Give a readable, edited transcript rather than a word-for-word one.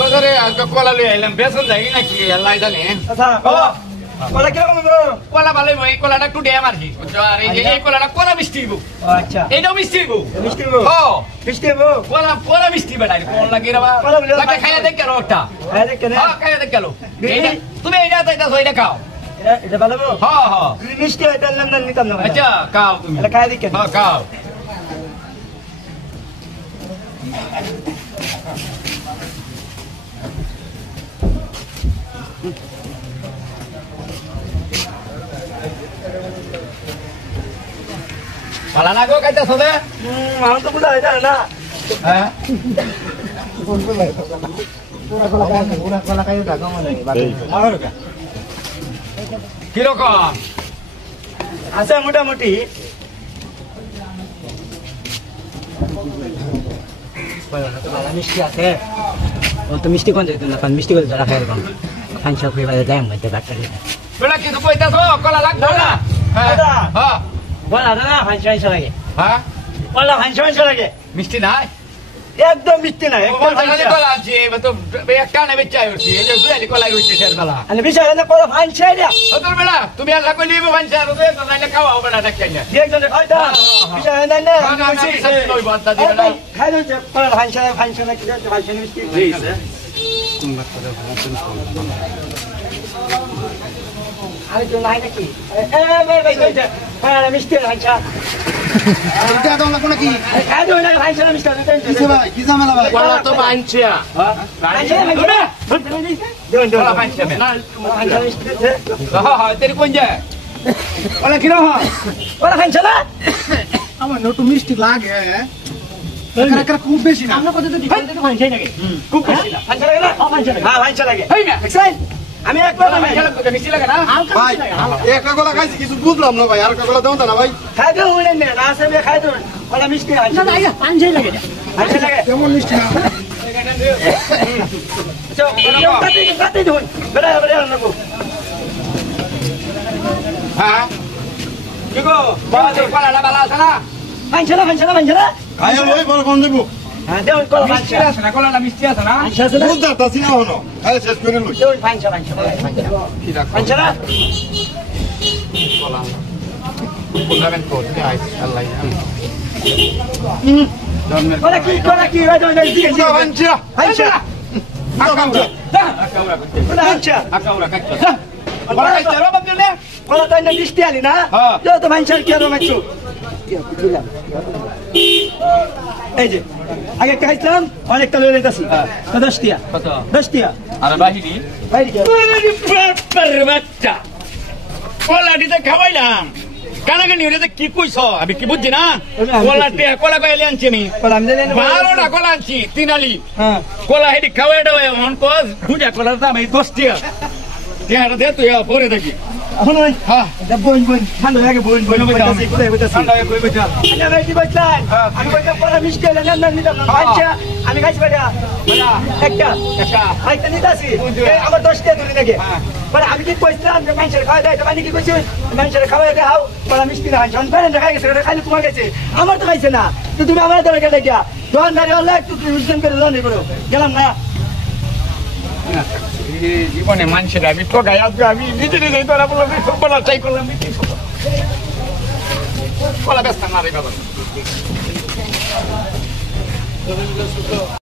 বাজারে আজকে কলা লই আইলাম বেসন যাই নাকি আল্লাহ জানে আচ্ছা কলা কিরকম কলা ভালোই ভাই কলাটা একটু ড্যাম আর কি আর এই কলাটা কলা মিষ্টি দিব আচ্ছা এইটাও মিষ্টি দিব মিষ্টি হ্যাঁ মিষ্টি কলা কলা মিষ্টি বেটাই কোন লাগে রে বাবা খাইয়া দেখ কেন একটা খাইয়া দেখ কেন তুমি এইটা তাইতাছো এইটা খাও এটা ভালো হ্যাঁ হ্যাঁ মিষ্টি এটা নাম নিতাম না আচ্ছা খাও তুমি এটা খাই দেখ হ্যাঁ খাও ভালো না গো খাইতেছো রে আমার তো বুঝা এটা না হ্যাঁ কিরকম আছে মোটামুটি মিষ্টি আছে ও তো মিষ্টি কোন যেত না মিষ্টি করে ধরা খাই এরকম ফাংশন করে বাজে যাই মধ্যে ডাক্তার বেলা কিছু কইতাছো কলা লাগবে না হ্যাঁ হ্যাঁ বলা না ফাংশন লাগে হ্যাঁ বলা ফাংশন লাগে মিষ্টি নাই একদম মিষ্টি না একদম কলা আছে তো একটা নেবে চাই হচ্ছে এই যে দুই কলা রয়েছে শেষ বেলা আমি বিষয় না করে ফাংশন দিয়া তোর বেলা তুমি আল্লাহ কই লিবে ফাংশন তো নাইলে খাওয়াও বেলা ডাক্তার না একজন কইতা বিষয় না না নই বার্তা দিবে না খাই দাও করে ফাংশন কি ফাংশন মিষ্টি আরে তো নাই নাকি মিষ্টি ফাংশন এটা দাও না কোন কি খাই দাও না ফাংশন মিষ্টি কিসে ভাই কি ঝামেলা ভাই কলা তো বানছিয়া কলা বানছিয়া না হ্যাঁ হ্যাঁ তেরি কোন যায় কলা কি রকম কলা ফাংশন আমার নটু মিষ্টি লাগে কারা খুব বেশি না আমরা কত তো ডিফারেন্ট ফাংশন লাগে খুব বেশি না ফাংশন লাগে না ফাংশন হ্যাঁ ফাংশন লাগে হই না এক্সাইট আমি এক কথা মিষ্টি লাগে না ভাই একটা গলা খাইছি কিছু বুঝলাম না ভাই আর একটা গলা দাও না ভাই খাই দাও উড়ে না না আসে খাই দাও কলা মিষ্টি না না ফাংশন লাগে ফাংশন লাগে কেমন মিষ্টি না চল কাটি দিন বেড়া বেড়া লাগো হ্যাঁ কি গো বাবা তোর কলাটা ভালো আছে না ফাংশন খাইয়া লই বড় কোন দেব হ্যাঁ দেও কলা মিষ্টি ফাংশন আছে না কলাটা মিষ্টি আছে না ফাংশন বুঝতা তাসি না হনো খাইয়া শেষ করে লই দেও ফাংশন কি রাখ ফাংশন কলা ফুলবেন তো আইস আল্লাহ কলা কি ভাই দাও দিকে পুরা বানচিয়া ফাংশন পুরা বানচিয়া ফাংশন আকাউরা কাটতে কলা কাটতে রো বাবনে কলা তো না মিষ্টি আলি না হ্যাঁ। দেও তো ফাংশন কি আর মাইছো এই যে আগে খাইছিলাম অনেকটা লয়ে নিতেছি 10 টিয়া কত 10 টিয়া আরে বাহিনী বাইরে গিয়ে বাপ্পার বাচ্চা কলাটিতে খাওয়াইলাম কানাকানি হলে কি কইছ আমি কি বুঝছি না কলা কইলে আনছি আমি কলা আমি দেন 12টা কলা আনছি তিনালি হ্যাঁ কলা হেডি খাওয়াই দেওয়া মন কস বুঝা কলার দাম এই 10 টিয়া টিয়াটা দে তুই পরে দেখি এখন ওই হ্যাঁ বোন ঠান্ডা লাগে বোন বইতাছি বইতাছি ঠান্ডা কই বেটা আমি ভাই কি বলছেন আমি বলতে কলা মিষ্টি হলে না নিতাম না আচ্ছা আমি খাইছি বেটা একটা খাইতে নিতাছি আমার 10 টিয়া ধরে নাকি মানে আমি কি কইছিলাম যে মানুষের খাওয়া দেয় মানে কি কইছি মানুষের খাওয়া দাও কলা মিষ্টি না খাইছেন করেন দেখা গেছে খাইলে তোমার গেছে আমার তো খাইছে না তো তুমি আমার ধরে গেলে গিয়া দোকানদারি হলে একটু রিভিশন করে দাও নি করো গেলাম না জীবনে মানুষের আমি ঠকাই আজকে আমি নিজে নিজে তোরা বললাম বলা চাই করলাম কলা ব্যস্ত না রে বাবা